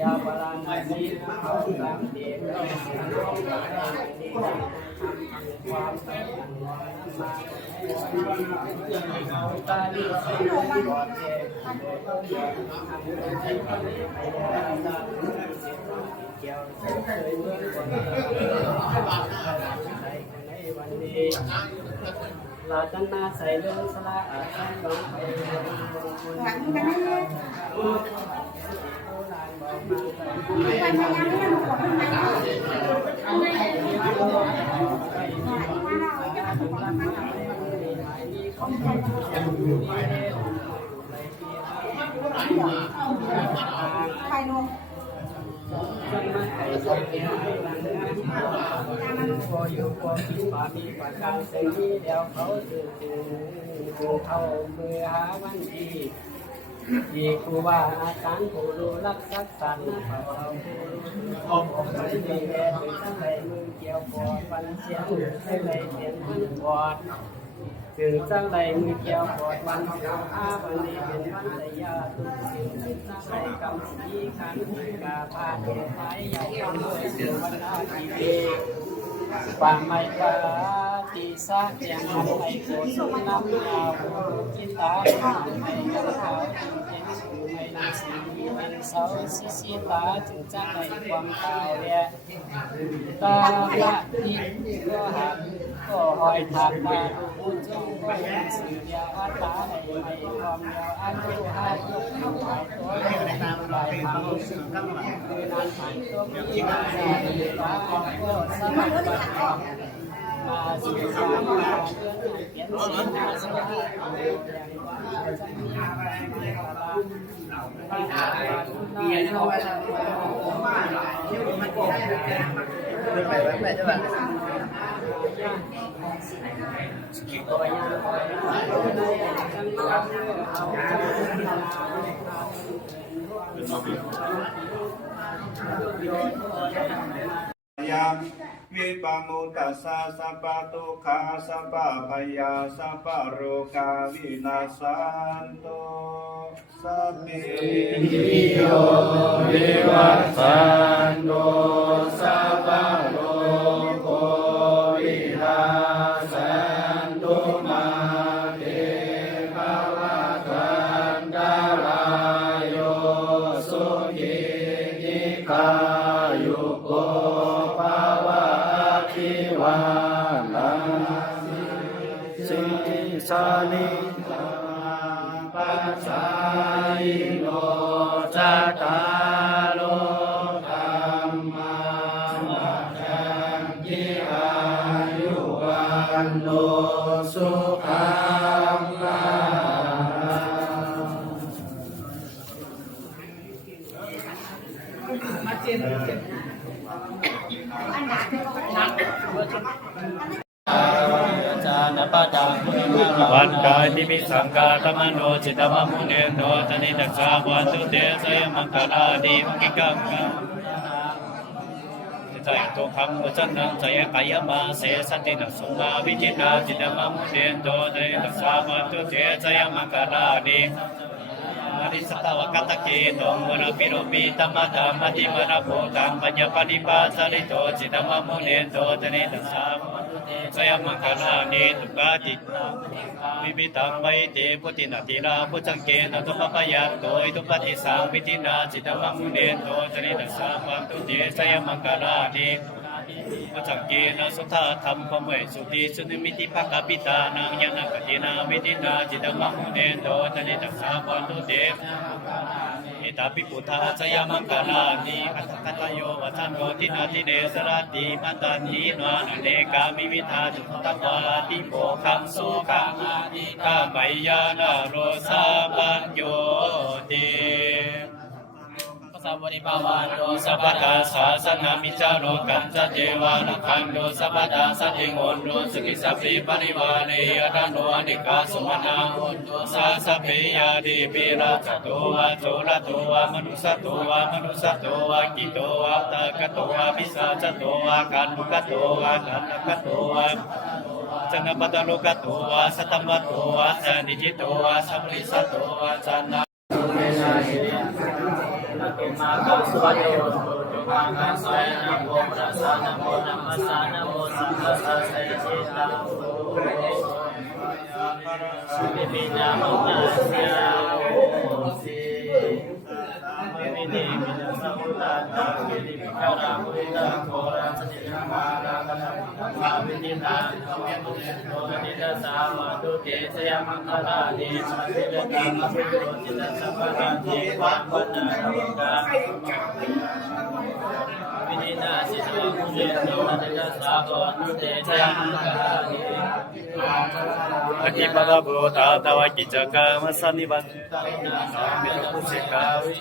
ยาบาลานาสีเขาตามเด็กเราความตาลีสีกอดเจ็บเกี่ยวเคยเมื่อวันในวันนี้ลาตันนาใส่เรื่องสละอาศัยลงไปหันกันเลยใครลงพออยู่พอกินปามีปากกาเสียงนี้เดียวเขาตื่นเข้ามือหาวันดีดีครูว่าอาจารย์ผู้รู้รักษาสันนะเขาผู้รู้ไม่ดีแม่ถึงทั้งไรมือเกี่ยวปอดฟันเสียงทั้งไรเสียงมันปอดถึงทั้งไรมือเกี่ยวปอดวันเสียงอาวันนี้เป็นวันระยะตุกสิ่งเป็นทั้งไรกำสีขันกาพาเดินไปยาวคำด้วยเสือวันอาทิตย์ปางไม่ปาตีสะเตียงหันไม่โกสุน้ำยาวจิตตาไม่กระเขาจึงสูไม่นางสีเป็นเสาสีตาจึงจะในความตายเรียตาละทิก็หักก็หอยถากตาผู้จงไม่สียาตาในไม่ความยาวอันดูหายยกเข้าไปตัวตามไปทางคือนานผ่านตัวพี่มาใจตาก็สบายมาสุขสามมาเพื่อนเปลี่ยนสีหน้าสวยอย่างว่าจะมีอะไรไม่กระลาไปหาหน้าเขาไปไปใช่ไหมตัวยายังวิปมุตตัสสะสัพพะทุกขาสัพพะพยาสัพพะโรกาวินาสันโตสัพเพโยวิวัสสันโตสัพพะโลกโควินาสันตุมาเตภวัตวันตรายโยสุขีนิกายุโกวานาสิสานิปัสสายิโนจัตตาโลธัมมาจันติอายุวันโนสุขังภะวันกายที่มีสังกาธรรมโนจิตมมุเนโนตนิตัสสะวันตุเตสยมังคลาดีมังกิกังใจตุขังวจันนังใจกายมาเสสตินัสมาวิจิตาจิตมมุเนโนตนิตัสสะวันตุเตสยมังคลาดีอริสตาวกัตเกตงวราปิโรปิตมะธรรมติมรโพตังปัญญปนิปัสสริโตจิตมมุเนโนตนิตัสสะสยมังคลานิทุกาติวิปิตังไวเตพุตินาติราพุจังเกนะตุปปยัตโตอิตุปฏิสังวิตินาจิตมังมุเนโตตริตัสสะปันตุเตสยมังคลานิพุจังเกนะสุทธาธรรมภเวสุติสุนิมิติภคปิตานังยานกตินาวิตินาจิตมังมุเนโตตริตัสสะปันตุเตอิตาปิปุถาสยมังคลานิอัตถตโยวัฏโนตินาติเดสรติมัตตันนิโนนเนกามิวิธาจุตตวาติโภคังสุขังกามัยยานาโรสาปัญโยติ สัพปริภาวานโต สัพพทาสาสนามิจาโรกัญจเทวานัคันโดสัพพทาสัจจิงโอนโดสุขิสัพพิปริวาเนยรันโนอนิกาสุมาณาโอนโดสาสัพเพยาติปิราชโตวะโสรโตวะมนุสโตวะมนุสโตวะกิโตวะตากโตวะปิสาจโตวะกันนุกโตวะกันนกโตวะจันปัตตโลกโตวะสัตตมโตวะสันนิจิโตวะสัพพิสัตโตวะจันนา ตุมาคังสุวัโยตุมาคังสายนะโมตัสสะนะโมธัมมัสสะนะโมสังฆัสสะเสจิตังสุปินาโมตัสสะโอสิมินิมินะสัมพุทธัสสะมินิมิการะมุตะโกระสตินามาระกะนะมาวินินาโนนิทัสสะมาตุเตสยมังคลาเดชะเตระกังอภิโรจิตัสสะปะระเทวะปันนาระวะวินินาสิโตคุเรโนนิทัสสะโอตุเตสยมังคลาเดอธิปตาโบตาตวะกิจกรรมสันนิบัตตามิตุสิกาวิ